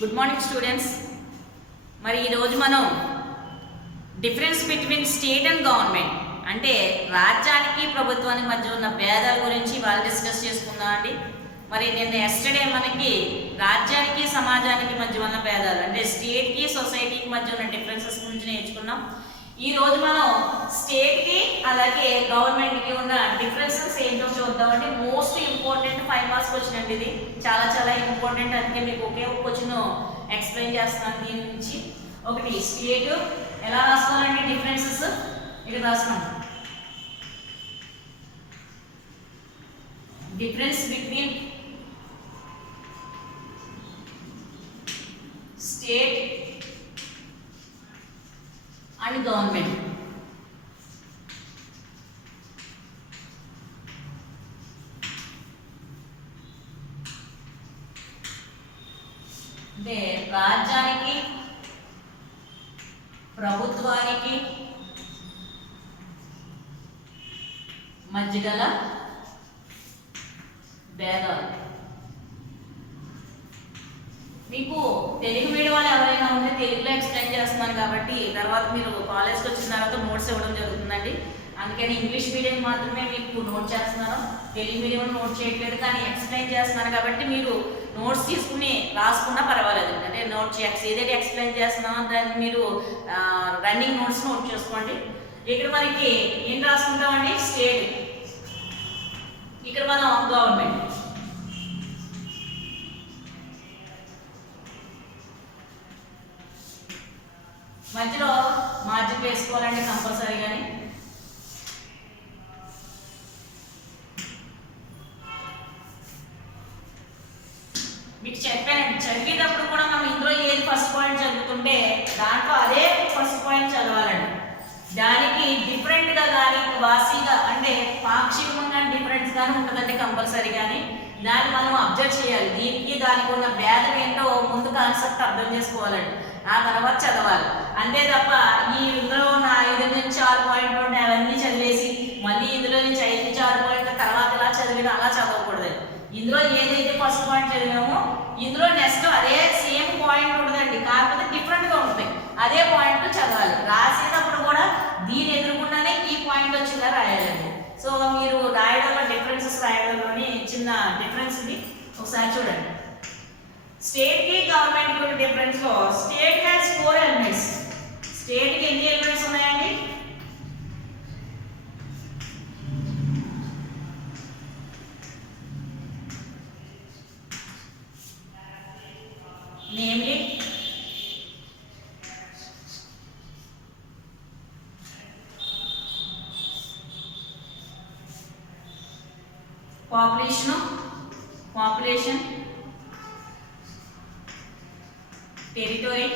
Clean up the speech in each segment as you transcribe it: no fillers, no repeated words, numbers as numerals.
Good morning students. మరి ఈరోజు మనం difference between state and government అంటే రాజ్యానికి ప్రభుత్వానికి మధ్య ఉన్న భేదాల గురించి వాళ్ళు డిస్కస్ చేసుకుందాం అండి. మరి నిన్న ఎస్టర్డే మనకి రాజ్యానికి సమాజానికి మధ్య ఉన్న భేదాలు అంటే స్టేట్కి సొసైటీకి మధ్య ఉన్న డిఫరెన్సెస్ గురించి నేర్చుకున్నాం. ఈ రోజు మనం స్టేట్కి అలాగే గవర్నమెంట్కి ఉన్న డిఫరెన్సెస్ ఏంటో చూద్దామండి. మోస్ట్ ఇంపార్టెంట్ 5 మార్క్స్ క్వశ్చన్ అండి. ఇది చాలా చాలా ఇంపార్టెంట్. అందుకే మీకు ఒకే ఒక క్వశ్చన్ ఎక్స్ప్లెయిన్ చేస్తున్నాను. దీని నుంచి ఒకటి స్టేట్ ఎలా రాసుకోవాలండి, డిఫరెన్సెస్ ఇక్కడ రాసుకోండి. Difference between state and government. అంటే రాజ్యానికి ప్రభుత్వానికి మధ్య గల భేదాలు. మీకు తెలుగు మీడియం వాళ్ళు ఎవరైనా ఉంటే తెలుగులో ఎక్స్ప్లెయిన్ చేస్తున్నాను కాబట్టి తర్వాత మీరు కాలేజ్కి వచ్చిన తర్వాత నోట్స్ ఇవ్వడం జరుగుతుందండి. అందుకని ఇంగ్లీష్ మీడియం మాత్రమే మీకు నోట్ చేస్తున్నాను, తెలుగు మీడియం నోట్ చేయట్లేదు. కానీ ఎక్స్ప్లెయిన్ చేస్తున్నాను కాబట్టి మీరు నోట్స్ తీసుకుని రాసుకున్నా పర్వాలేదు. అంటే నోట్ ఏదైతే ఎక్స్ప్లెయిన్ చేస్తున్నామో దాన్ని మీరు రన్నింగ్ నోట్స్ నోట్ చేసుకోండి. ఇక్కడ మనకి ఏం రాసుకుంటామండి, స్టేట్. ఇక్కడ మనం గవర్నమెంట్. మధ్యలో మార్జిన్ వేసుకోవాలండి కంపల్సరీగాని. మీకు చెప్పానండి, చదివేటప్పుడు కూడా మనం ఇందులో ఏది ఫస్ట్ పాయింట్ చదువుతుంటే దాంట్లో అదే ఫస్ట్ పాయింట్ చదవాలండి. దానికి డిఫరెంట్గా కానీ వాసిగా అంటే పాక్షికంగా డిఫరెన్స్ కానీ ఉంటుందండి కంపల్సరీ. కానీ దాన్ని మనం అబ్జర్వ్ చేయాలి. దీనికి దానికి ఉన్న భేదం ఏంటో ముందు కాన్సెప్ట్ అర్థం చేసుకోవాలండి, ఆ తర్వాత చదవాలి. అంతే తప్ప ఈ ఇందులో ఉన్న 5 నుంచి 6 పాయింట్లు ఉంటాయి అవన్నీ చదివేసి మళ్ళీ ఇందులో నుంచి 5 నుంచి 6 పాయింట్ల తర్వాత ఇలా చదివినా అలా చదవకూడదు. ఇందులో ఏదైతే ఫస్ట్ పాయింట్ చదివామో ఇందులో నెక్స్ట్ అదే సేమ్ పాయింట్ ఉంటుందండి, కాకపోతే డిఫరెంట్గా ఉంటుంది. అదే పాయింట్ చదవాలి. రాసేటప్పుడు కూడా దీని ఎదురుకుండానే ఈ పాయింట్ వచ్చిందా రాయాలండి. సో మీరు రాయడంలో డిఫరెన్సెస్ రాయడంలోని చిన్న డిఫరెన్స్ ఇది, ఒకసారి చూడండి. స్టేట్ కి గవర్నమెంట్ కి డిఫరెన్స్ లో స్టేట్ హ్యాస్ 4 ఎలిమెంట్స్. స్టేట్ కి ఎన్ని ఎలిమెంట్స్ ఉన్నాయండి? నేమ్లీ పాపులేషన్, టెరిటరీ,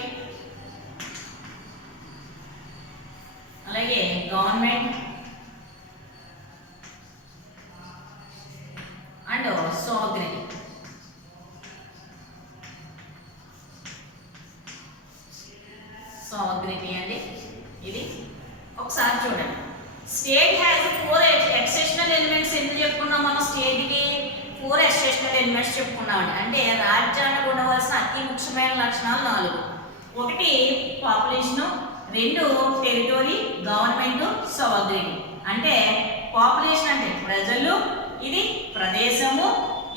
అలాగే గవర్నమెంట్ అండ్ సోవరెనిటీ. సోవరెనిటీ అండి ఇది. ఒకసారి చూడండి. State has 4 essential elements. ఎందుకు చెప్పుకున్నాం మనం? స్టేట్కి 4 ఎక్సెషనల్ ఎలిమెంట్స్ చెప్పుకున్నామండి. అంటే రాజ్యానికి ఉండవలసిన అతి ముఖ్యమైన లక్షణాలు 4. 1 పాపులేషను, 2 టెరిటరీ, గవర్నమెంట్, సోవరెనిటీ. అంటే పాపులేషన్ అంటే ప్రజలు, ఇది ప్రదేశము,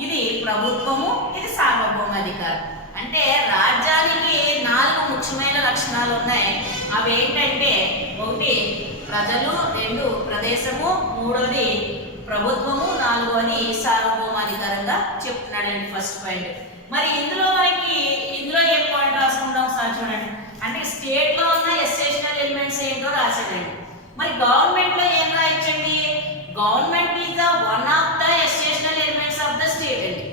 ఇది ప్రభుత్వము, ఇది సార్వభౌమాధికారం. అంటే రాజ్యానికి 4 ముఖ్యమైన లక్షణాలు ఉన్నాయి. అవి ఏంటంటే 1 ప్రజలు, 2 ప్రదేశము, 3వది ప్రభుత్వము, 4వది సార్వభౌమాధికారంగా చెప్తున్నాడండి ఫస్ట్ పాయింట్. మరి ఇందులో ఏ పాయింట్ రాసుకుంటాం ఒకసారి చూడండి. అంటే స్టేట్ లో ఉన్న ఎసెన్షియల్ ఎలిమెంట్స్ ఏంటో రాసేదండి. మరి గవర్నమెంట్ లో ఏం రాయించండి? Government is the one of the essential elements of the state అండి.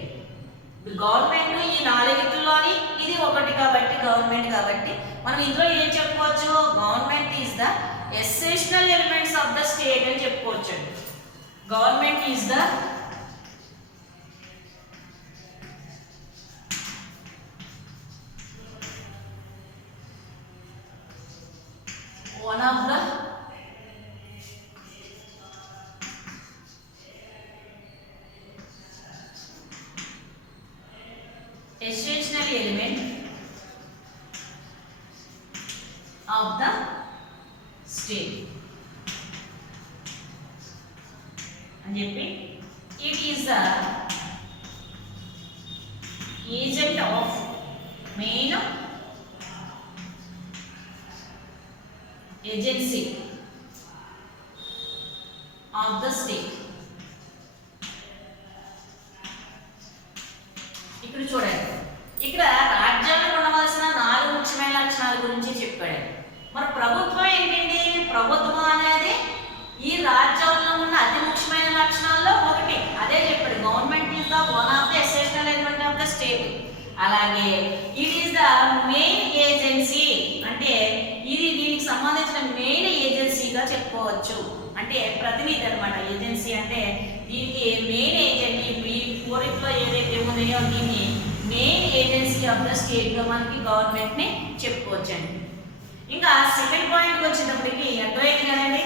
గవర్నమెంట్ ఈ 4లోని ఇది ఒకటి కాబట్టి గవర్నమెంట్ కాబట్టి మనం ఇందులో ఏం చెప్పుకోవచ్చు? Government is the essential elements of the state అని చెప్పుకోవచ్చు అండి. Government is the one of the essential element agent of main agency of the state. ఇక్కడ చూడండి, ఇక్కడ రాజ్యాంగం ఉండవలసిన 4 ముఖ్యమైన లక్షణాల గురించి చెప్పాడు. మరి ప్రభుత్వం ఏంటండి? ప్రభుత్వం అనేది ఈ రాజ్యాంగంలో ఉన్న అతి ముఖ్యమైన లక్షణాల్లో ఒకటి. అదే చెప్పాడు, government is the one of the essential element of the state. అలాగే it is the main agency, అంటే ఇది దీనికి సంబంధించిన మెయిన్ ఏజెన్సీగా చెప్పుకోవచ్చు. అంటే ప్రతినిధి అనమాట. ఏజెన్సీ అంటే దీనికి మెయిన్ ఏజెంట్. ఈ ఫోరిట్లో ఏదైతే ఉన్నాయో దీన్ని మెయిన్ ఏజెన్సీ ఆఫ్ ద స్టేట్గా మనకి గవర్నమెంట్ని చెప్పుకోవచ్చండి. ఇంకా సెకండ్ పాయింట్కి వచ్చేటప్పటికి అర్థమైంది కదండి.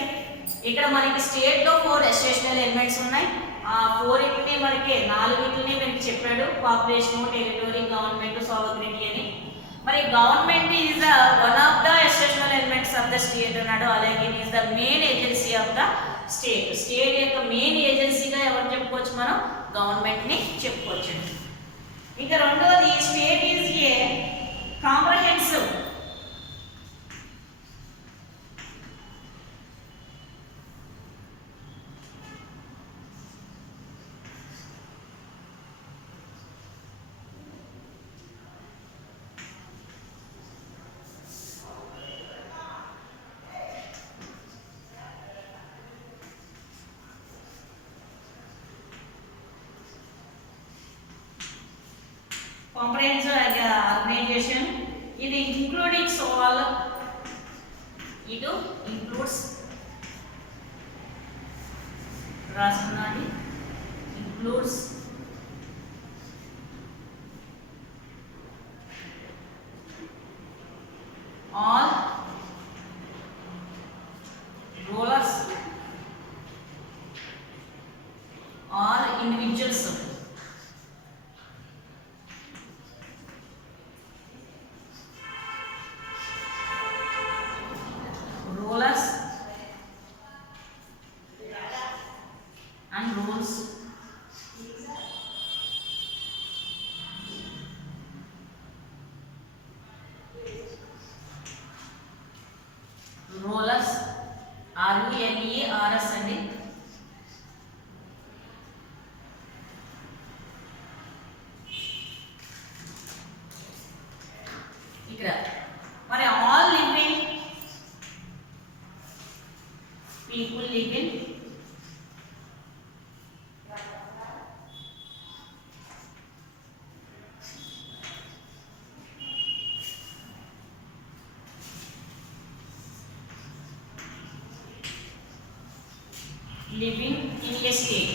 ఇక్కడ మనకి స్టేట్లో 4 ఎసెన్షియల్ ఎలిమెంట్స్ ఉన్నాయి. ఆ 4 మనకి 4 మనకి చెప్పాడు, పాపులేషన్, టెరిటరీ, గవర్నమెంట్, సావరిటీ అని. మరి government is the one of the essential elements of the state అన్నాడు. అలాగే it is the main agency of the state. State యొక్క మెయిన్ ఏజెన్సీగా ఎవరు చెప్పుకోవచ్చు? మనం గవర్నమెంట్ని చెప్పుకోవచ్చు. ఇంకా రెండవది, state is a comprehensive comprehensive organization. It includes all. It includes రాసుకున్నది includes all rulers or individuals. Rulers and rules. Rulers RULERS అండి. ఇక్కడ మరి all living people live in living in a state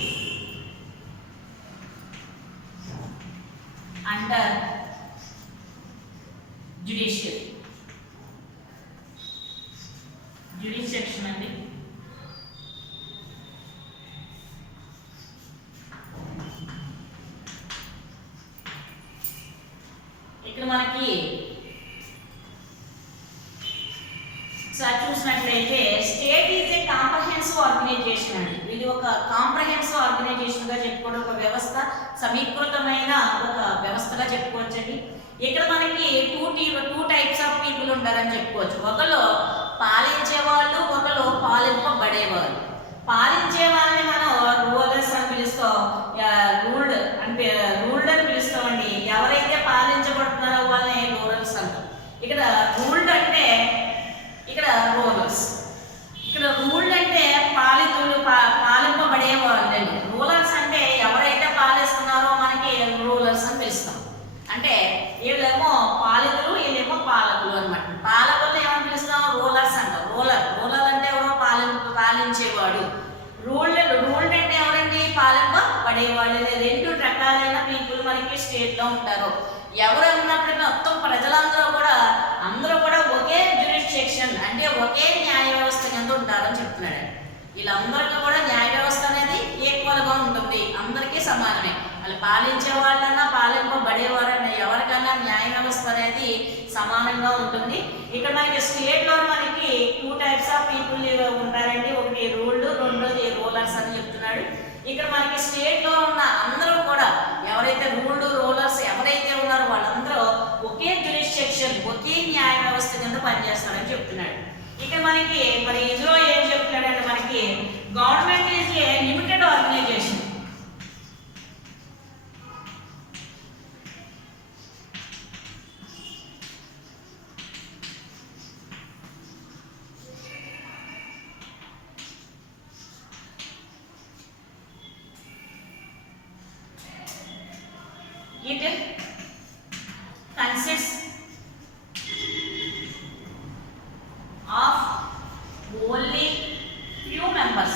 under jurisdiction అండి. ఇక్కడ మనకి చూసినట్లయితే state is a comprehensive organisation అండి. ఇది ఒక కాంప్రహెన్సివ్ ఆర్గనైజేషన్ గా చెప్పుకోవడం, ఒక వ్యవస్థ, సమీకృతమైన ఒక వ్యవస్థగా చెప్పుకోవచ్చండి. ఇక్కడ మనకి టూ టైప్స్ ఆఫ్ పీపుల్ ఉంటారని చెప్పుకోవచ్చు. ఒకరు పాలించే వాళ్ళు, ఒకరు పాలింపబడేవాళ్ళు. పాలించే వాళ్ళని మనం రూలర్స్ అని పిలుస్తాం, రూల్డ్ అని పిలుస్తామండి. ఎవరైతే పాలించబడుతున్నారో వాళ్ళని రూలర్స్ అంటాం. ఇక్కడ రూల్డ్ అంటే ఇక్కడ రూలర్స్. ఇక్కడ రూల్డ్ అంటే పాలింపబడేవాళ్ళు అండి. రూలర్స్ అంటే ఎవరైతే పాలిస్తున్నారో మనకి రూలర్స్ అని పిలుస్తాం. అంటే వీళ్ళేమో పాలితులు, వీళ్ళేమో పాలకులు అనమాట. పాలకులు ఏమని పిలుస్తాం? రూలర్స్ అంటాం. రూలర్ అంటే ఎవరో పాలించేవాడు. రూల్డ్ అంటే ఎవరండి? పాలింపబడేవాళ్ళు. 2 రకాలైన పీపుల్ మనకి స్టేట్లో ఉంటారు. ఎవరు అన్నప్పుడు మొత్తం ప్రజలందరూ కూడా ఒకే జ్యూరిస్డిక్షన్ అంటే ఒకే న్యాయ వ్యవస్థ కింద ఉంటారని చెప్తున్నాడు. వీళ్ళందరికీ కూడా న్యాయ వ్యవస్థ అనేది ఈక్వల్గా ఉంటుంది, అందరికీ సమానమే. వాళ్ళు పాలించే వాళ్ళన్నా పాలింపబడేవారన్నా ఎవరికైనా న్యాయ వ్యవస్థ అనేది సమానంగా ఉంటుంది. ఇక్కడ మనకి స్టేట్లో మనకి 2 టైప్స్ ఆఫ్ పీపుల్ ఉంటారండి. ఒకటి రూల్డ్, రెండోది రూలర్స్ అని చెప్తున్నాడు. ఇక్కడ మనకి స్టేట్లో ఉన్న అందరూ కూడా ఎవరైతే రూల్డ్, రూలర్స్ ఎవరైతే మనకి మరి ఇందులో ఏం చెప్తున్నాడంటే మనకి government is a limited organisation. It consists of only few members.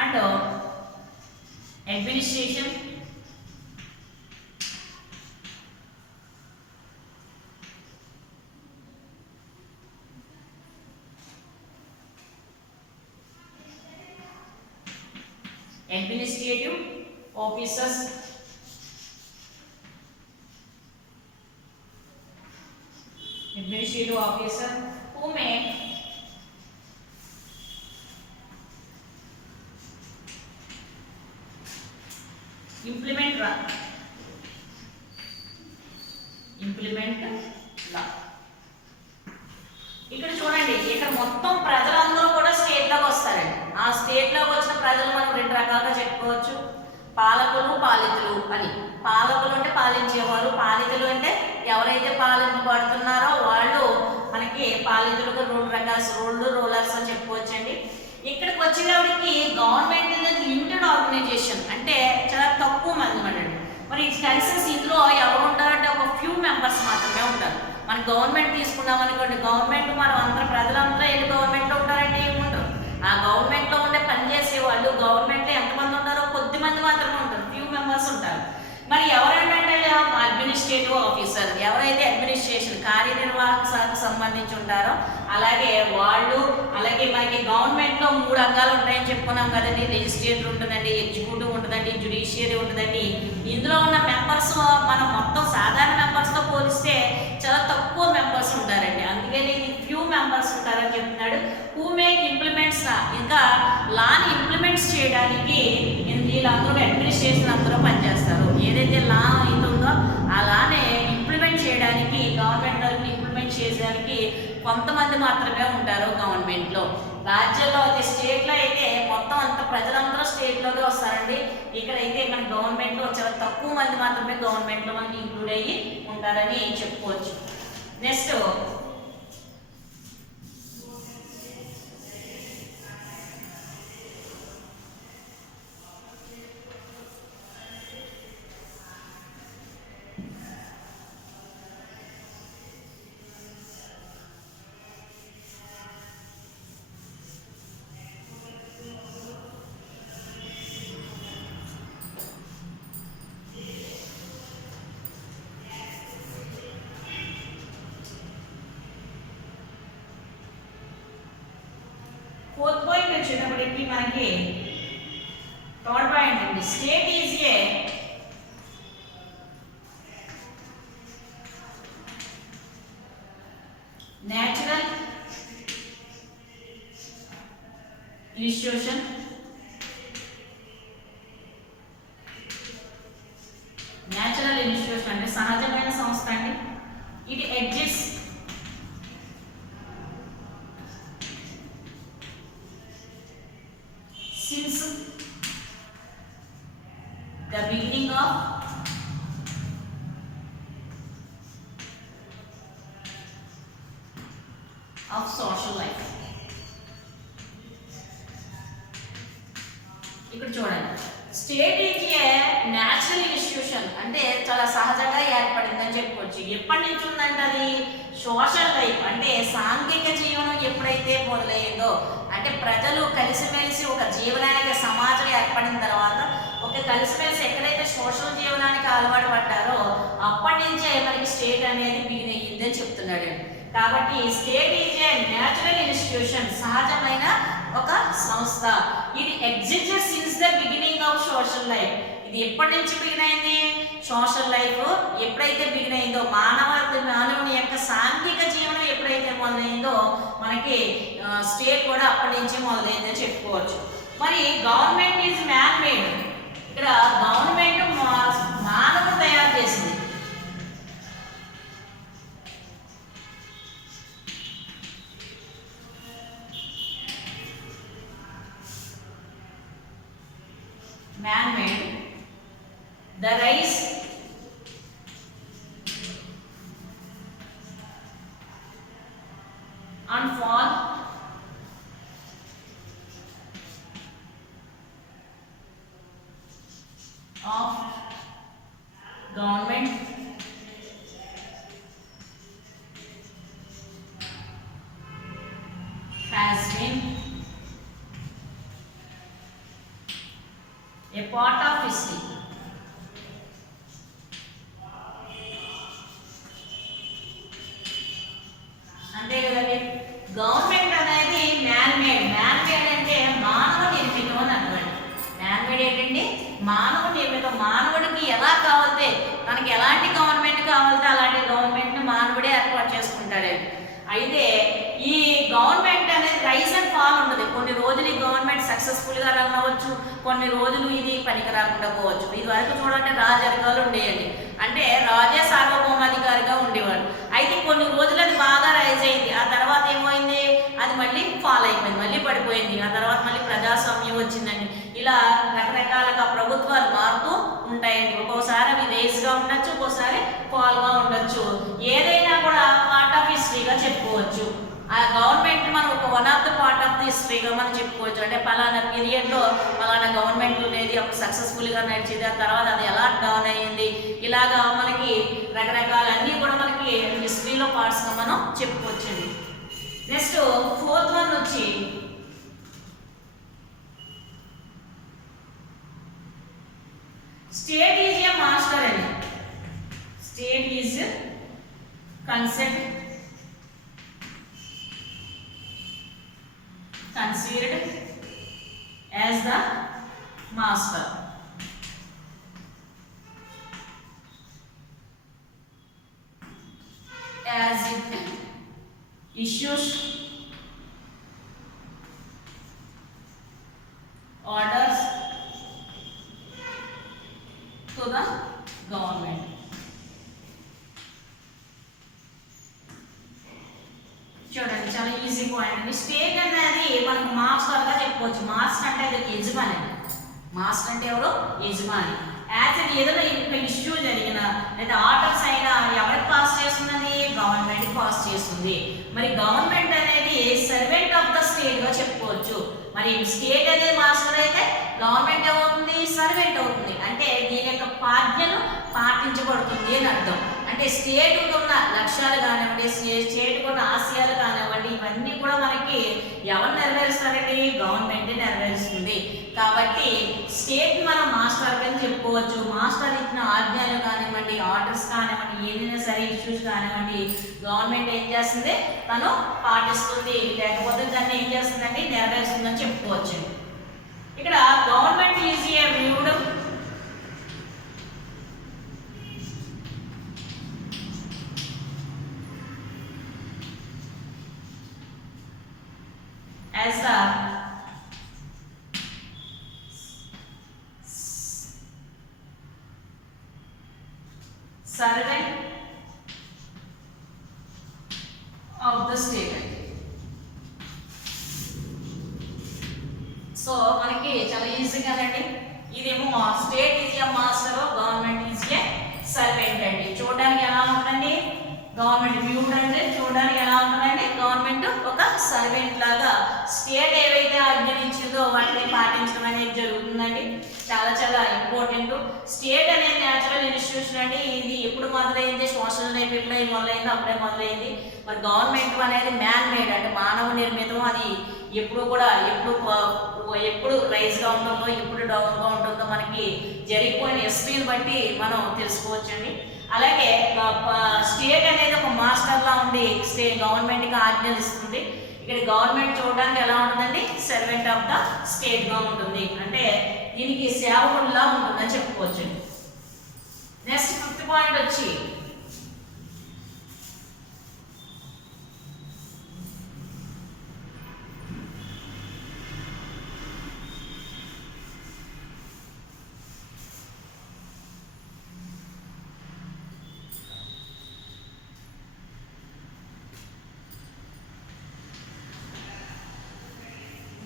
And administration, administrative officers, administrative officer who may implement law. ఇక్కడ చూడండి, ఇక్కడ మొత్తం ప్రజలందరూ కూడా స్టేట్ లోకి వస్తారండి. ఆ స్టేట్ లోకి వచ్చిన ప్రజలు మనం రెండు రకాలుగా చెప్పుకోవచ్చు, పాలకులు పాలితులు అని. పాలకులు అంటే పాలించేవారు, పాలితులు అంటే ఎవరైతే పాలింపబడుతున్నారో వాళ్ళు మనకి పాలితులకు రెండు రూలర్స్ అని చెప్పుకోవచ్చండి. ఇక్కడికి వచ్చేటప్పటికి గవర్నమెంట్ అనేది లిమిటెడ్ ఆర్గనైజేషన్, అంటే చాలా తక్కువ మంది అండి. మరి కన్సెన్స్ ఇందులో ఎవరు ఉంటారంటే ఒక ఫ్యూ మెంబర్స్ మాత్రమే ఉంటారు. మన గవర్నమెంట్ తీసుకున్నాం అనుకోండి, గవర్నమెంట్ మనం అందరూ ప్రజలందరూ వెళ్ళి గవర్నమెంట్లో ఉంటారంటే ఏముంటారు. ఆ గవర్నమెంట్లో ఉండే పనిచేసే వాళ్ళు గవర్నమెంట్లో ఎంతమంది ఉంటారో కొద్ది మంది మాత్రమే ఉంటారు, ఫ్యూ మెంబర్స్ ఉంటారు. మరి ఎవరంటే అడ్మినిస్ట్రేటివ్ ఆఫీసర్, ఎవరైతే అడ్మినిస్ట్రేషన్ కార్యనిర్వాహక శాఖకు సంబంధించి ఉంటారో అలాగే వాళ్ళు, అలాగే మనకి గవర్నమెంట్లో 3 రంగాలు ఉంటాయని చెప్పుకున్నాం కదండి. లెజిస్లేటివ్ ఉంటుందండి, ఎగ్జిక్యూటివ్ ఉంటుందండి, జ్యుడిషియరీ ఉంటుందండి. ఇందులో ఉన్న మెంబర్స్ మనం మొత్తం సాధారణ మెంబర్స్తో పోలిస్తే చాలా తక్కువ మెంబర్స్ ఉంటారండి. అందుకని ఇది ఫ్యూ మెంబర్స్ ఉంటారని చెప్తున్నాడు. హూ మేక్ ఇంప్లిమెంట్స్, ఇంకా లాని ఇంప్లిమెంట్స్ చేయడానికి వీళ్ళందరూ అడ్మినిస్ట్రేషన్ అందరూ పనిచేస్తారు. ఏదైతే లా అవుతుందో ఆ లానే ఇంప్లిమెంట్ చేయడానికి, గవర్నమెంట్ తరఫున ఇంప్లిమెంట్ చేయడానికి కొంతమంది మాత్రమే ఉంటారు గవర్నమెంట్లో. రాజ్యాల్లో అయితే స్టేట్లో అయితే మొత్తం అంత ప్రజలందరూ స్టేట్లోకి వస్తారండి. ఇక్కడైతే మన గవర్నమెంట్లో చాలా తక్కువ మంది మాత్రమే గవర్నమెంట్లో మనకి ఇంక్లూడ్ అయ్యి ఉంటారని చెప్పుకోవచ్చు. నెక్స్ట్ ఫోర్త్ పాయింట్ వచ్చేటప్పటికి మనకి థర్డ్ పాయింట్ అండి. State is a natural institution అంటే సహజమైన సంస్థ అండి. It exist since the beginning of social life. ఇక్కడ చూడండి, state is a natural institution అంటే చాలా సహజంగా ఏర్పడిందని చెప్పుకోవచ్చు. ఎప్పటి నుంచి ఉందంటే అది సోషల్ లైఫ్ అంటే సాంఘిక జీవనం ఎప్పుడైతే మొదలయ్యిందో, అంటే ప్రజలు కలిసిమెలిసి ఒక జీవనానికి సమాజం ఏర్పడిన తర్వాత ఒక కలిసిమెలిసి ఎక్కడైతే సోషల్ జీవనానికి అలవాటు పడ్డారో అప్పటి నుంచే మనకి స్టేట్ అనేది బిగిన్ అయ్యిందని చెప్తున్నాడు. కాబట్టి state is a natural institution, సహజమైన ఒక సంస్థ. ఇది existed since the beginning of social life. ఇది ఎప్పటి నుంచి బిగిన్ అయింది? సోషల్ లైఫ్ ఎప్పుడైతే బిగిన్ అయిందో, మానవుని యొక్క సాంఘిక జీవనం ఎప్పుడైతే మొదలైందో మనకి స్టేట్ కూడా అప్పటి నుంచి మొదలైందని చెప్పుకోవచ్చు. మరి గవర్నమెంట్ ఈజ్ మ్యాన్ మేడ్. ఇక్కడ గవర్నమెంట్ మానవుడు తయారు చేసింది. man-made, the rise and fall of government has been a part of history. అంతే కదండి. గవర్నమెంట్ అనేది మ్యాన్ మేడ్. మ్యాన్ మేడ్ అంటే మానవ నిర్మితం అని అర్థం. మ్యాన్ మేడ్ ఏంటండి? మానవ నిర్మితం. మానవుడికి ఎలా కావాలితే, మనకి ఎలాంటి గవర్నమెంట్ కావాలితే అలాంటి గవర్నమెంట్ని మానవుడే ఏర్పాటు చేసుకుంటాడు. అయితే ఈ గవర్నమెంట్ అనేది రైజ్ అండ్ ఫాల్ ఉంటుంది. కొన్ని రోజులు ఈ గవర్నమెంట్ సక్సెస్ఫుల్గా రన్ అవ్వచ్చు, కొన్ని రోజులు ఇది పనికి రాకుండా పోవచ్చు. ఇది వరకు చూడండి రాజరికాలు ఉండేయండి, అంటే రాజే సార్వభౌమాధికారిగా ఉండేవాడు. అయితే కొన్ని రోజులు అది బాగా రైజ్ అయింది, ఆ తర్వాత ఏమైంది, అది మళ్ళీ ఫాల్ అయిపోయింది, మళ్ళీ పడిపోయింది. ఆ తర్వాత మళ్ళీ ప్రజాస్వామ్యం వచ్చిందండి. ఇలా రకరకాలుగా ప్రభుత్వాలు మారుతూ ఉంటాయండి. ఒక్కోసారి అవి రైజ్గా ఉండొచ్చు, ఒక్కోసారి ఫాల్గా ఉండొచ్చు. ఏదైనా కూడా పార్ట్ ఆఫ్ హిస్టరీగా చెప్పుకోవచ్చు. ఆ గవర్నమెంట్ మనం ఒక one of the part of the హిస్టరీగా మనం చెప్పుకోవచ్చు. అంటే పలానా పీరియడ్లో పలానా గవర్నమెంట్ ఉండేది, అప్పుడు సక్సెస్ఫుల్గా నడిచేది, ఆ తర్వాత అది ఎలా డౌన్ అయ్యింది, ఇలాగా మనకి రకరకాల అన్నీ కూడా మనకి హిస్టరీలో పార్ట్స్గా మనం చెప్పుకోవచ్చండి. నెక్స్ట్ 4th వన్ వచ్చి స్టేట్ ఈజ్ ఏ మాస్టర్ అని. State is concept considered as the master. As it issues orders to the government. చూడండి, చాలా ఈజీ పాయింట్ అండి. స్టేట్ అనేది మనకు మాస్టర్గా చెప్పుకోవచ్చు. మాస్టర్ అంటే అది యజమాని. మాస్టర్ అంటే ఎవరు? యజమాని. యాక్చువల్లీ ఏదైనా ఇంకా ఇష్యూ జరిగినా లేదా ఆర్డర్స్ అయినా ఎవరికి పాస్ చేస్తుందని? గవర్నమెంట్కి పాస్ చేస్తుంది. మరి గవర్నమెంట్ అనేది సర్వెంట్ ఆఫ్ ద స్టేట్గా చెప్పుకోవచ్చు. మరి స్టేట్ అనేది మాస్టర్ అయితే గవర్నమెంట్ ఏమవుతుంది? సర్వెంట్ అవుతుంది. అంటే దీని యొక్క ఆజ్ఞలు పాటించబడుతుంది అని అర్థం. అంటే స్టేట్కు ఉన్న లక్ష్యాలు కానివ్వండి, స్టేట్కు ఉన్న ఆశయాలు కానివ్వండి, ఇవన్నీ కూడా మనకి ఎవరు నెరవేరుస్తారండి? గవర్నమెంట్ నెరవేరుస్తుంది. కాబట్టి స్టేట్ మనం మాస్టర్ అని చెప్పుకోవచ్చు. మాస్టర్ ఇచ్చిన ఆజ్ఞలు కానివ్వండి, ఆర్డర్స్ కానివ్వండి, ఏదైనా సరే ఇష్యూస్ కానివ్వండి, గవర్నమెంట్ ఏం చేస్తుంది? తను పాటిస్తుంది, లేకపోతే దాన్ని ఏం చేస్తుందండి? నెరవేరుస్తుందని చెప్పుకోవచ్చు. ఇక్కడ government is A viewed as the servant of the state. So మనకి చాలా ఈజీగా అండి. ఇదేమో state is A master, government is A servant అండి. చూడడానికి ఎలా ఉంటుందండి? గవర్నమెంట్ వ్యూడ్ అంటే చూడడానికి ఎలా ఉంటుందండి? గవర్నమెంట్ ఒక సర్వెంట్ లాగా స్టేట్ ఏవైతే ఆజ్ఞలు ఇచ్చిందో వాటిని పాటించడం అనేది జరుగుతుందండి. చాలా చాలా ఇంపార్టెంట్. స్టేట్ అనేది న్యాచురల్ ఇన్స్టిట్యూషన్ అండి. ఇది ఎప్పుడు మొదలైంది? సోషల్ లైఫ్ ఎప్పుడైతే మొదలైందో అప్పుడే మొదలైంది. మరి గవర్నమెంట్ అనేది మ్యాన్ మేడ్, అంటే మానవ నిర్మితం. అది ఎప్పుడు కూడా ఎప్పుడు రైజ్గా ఉంటుందో, ఎప్పుడు డౌన్గా ఉంటుందో మనకి జరిగిపోయిన హిస్టరీని బట్టి మనం తెలుసుకోవచ్చండి. అలాగే స్టేట్ అనేది ఒక మాస్టర్లా ఉండి గవర్నమెంట్కి ఆజ్ఞలు ఇస్తుంది. ఇక్కడ గవర్నమెంట్ చూడడానికి ఎలా ఉంటుందండి? సర్వెంట్ ఆఫ్ ద స్టేట్గా ఉంటుంది. అంటే దీనికి సేవకుడిలా ఉంటుందని చెప్పుకోవచ్చు. నెక్స్ట్ 5th పాయింట్ వచ్చి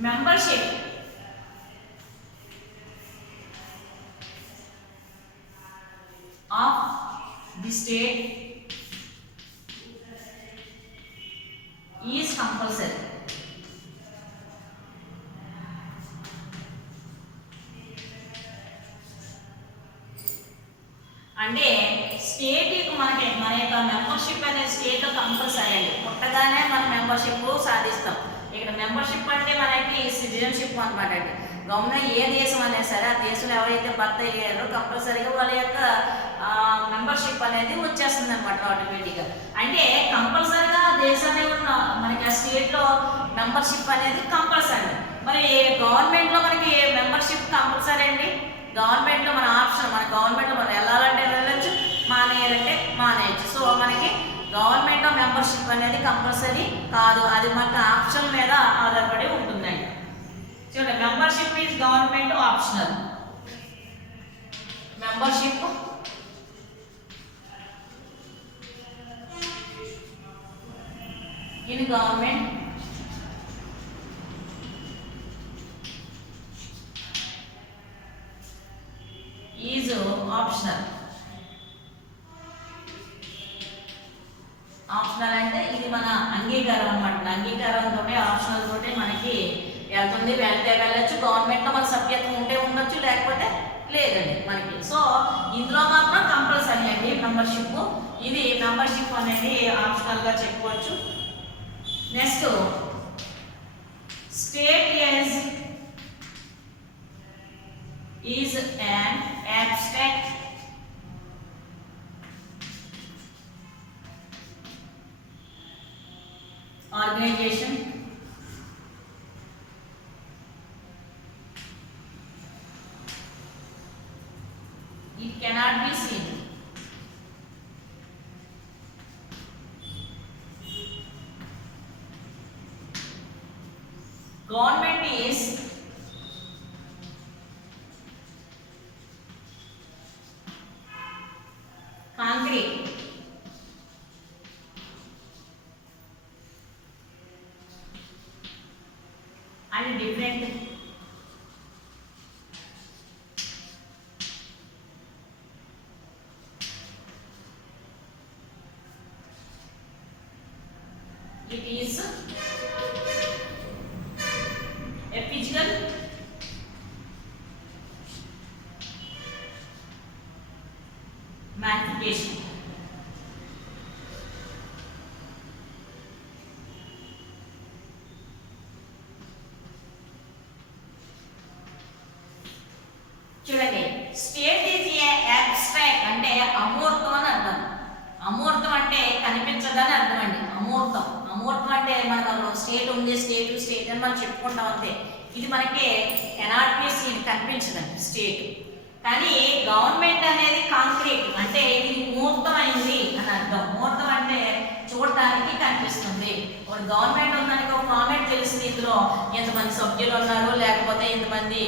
membership state is compulsory. అంటే స్టేట్ మనకి మన యొక్క మెంబర్షిప్ అనేది స్టేట్లో కంపల్సరీ అండి. పుట్టగానే మనం మెంబర్షిప్ సాధిస్తాం. ఇక్కడ మెంబర్షిప్ అంటే మనకి సిటిజన్షిప్ అనమాట అండి. గమన ఏ దేశం అనేది సరే ఆ దేశంలో ఎవరైతే బర్త్ అయ్యారో కంపల్సరీగా వాళ్ళ యొక్క మెంబర్షిప్ అనేది వచ్చేస్తుంది అనమాట ఆటోమేటిక్గా. అంటే కంపల్సరీగా దేశాన్ని ఉన్న మనకి ఆ స్టేట్లో మెంబర్షిప్ అనేది కంపల్సరీ. మరి గవర్నమెంట్లో మనకి మెంబర్షిప్ కంపల్సరీ అండి. గవర్నమెంట్లో మన ఆప్షన్, మన గవర్నమెంట్లో మనం వెళ్ళాలంటే వెళ్ళచ్చు, మానేయాలంటే మానేయచ్చు. సో మనకి గవర్నమెంట్లో మెంబర్షిప్ అనేది కంపల్సరీ కాదు, అది మనకి ఆప్షన్ మీద ఆధారపడి ఉంటుందండి. చూడండి, membership is government optional. Membership in government is optional. Optional అంటే ఇది మన అంగీకారం అన్నమాట. అంగీకారంతో ఆప్షనల్ తోటే మనకి వెళ్తుంది, వెళ్తే వెళ్ళచ్చు. గవర్నమెంట్లో మన సభ్యత్వం ఉంటే ఉండొచ్చు, లేకపోతే లేదండి మనకి. సో ఇందులో మాత్రం కంపల్సరీ అండి మెంబర్షిప్. ఇది మెంబర్షిప్ అనేది ఆప్షనల్గా చెప్పుకోవచ్చు. Next, state is an abstract organization it cannot be seen. Government is concrete and different. It is a physical manifestation. చూడండి, స్టేట్ ఈజ్ ఏ అబ్స్ట్రాక్ట్ అంటే అమూర్తం అని అర్థం. అమూర్తం అంటే కనిపించదని అర్థం అండి. అమూర్తం, అమూర్తం అంటే మనకు అప్పుడు స్టేట్ ఉంది, స్టేట్ అని మనం చెప్పుకుంటాం అంతే. ఇది మనకి కెనాట్ బి సీన్, కనిపించదండి స్టేట్. కానీ గవర్నమెంట్ అనేది కాంక్రీట్ అంటే ఇది మూర్తమైంది అని అర్థం. మూర్తం అంటే చూడటానికి కనిపిస్తుంది. ఒక గవర్నమెంట్ ఉందానికి ఒక ఫార్మేట్ తెలిసింది, ఇందులో ఎంతమంది సభ్యులు ఉన్నారు, లేకపోతే ఎంతమంది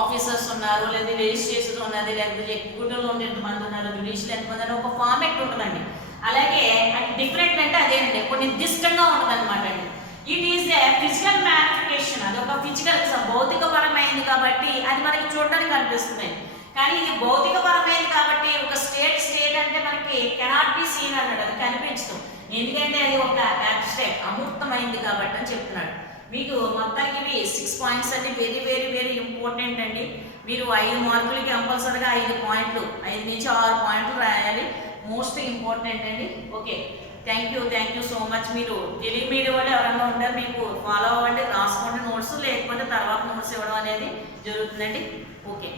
ఆఫీసర్స్ ఉన్నారు, లేదా రిజిస్ట్రేషన్ ఉన్నది, లేకపోతే ఎగ్జిక్యూటివ్లో ఉండి ఎంతమంది ఉన్నారు, జ్యుడిషియల్ ఎంతమంది అని ఒక ఫార్మేట్ ఉంటుందండి. అలాగే అది డిఫరెంట్ అంటే అదేనండి, ఒక నిర్దిష్టంగా ఉంటుంది అనమాట అండి. ఇట్ ఈస్ ఏ ఫిజికల్ మ్యానిఫికేషన్, అది ఒక ఫిజికల్ భౌతికపరమైంది కాబట్టి అది మనకి చూడడానికి కనిపిస్తుంది. కానీ ఇది భౌతికపరమైనది కాబట్టి ఒక స్టేట్ అంటే మనకి కెనాట్ బి సీన్ అన్నాడు, అది కనిపించదు. ఎందుకంటే అది ఒక అబ్స్ట్రాక్ట్, అమూర్తమైంది కాబట్టి అని చెప్తున్నాడు. మీకు మొత్తానికి ఇవి 6 పాయింట్స్ అండి, వెరీ వెరీ వెరీ ఇంపార్టెంట్ అండి. మీరు 5 మార్కులకి కంపల్సరీగా 5 పాయింట్లు, 5 నుంచి 6 పాయింట్లు రాయాలి. మోస్ట్ ఇంపార్టెంట్ అండి. Okay, thank you so much. మీరు తెలుగు మీడియం వాళ్ళు ఎవరైనా ఉంటారు, మీకు ఫాలో అవ్వండి, రాసుకోండి నోట్స్, లేకపోతే తర్వాత నోట్స్ ఇవ్వడం అనేది జరుగుతుందండి. ఓకే.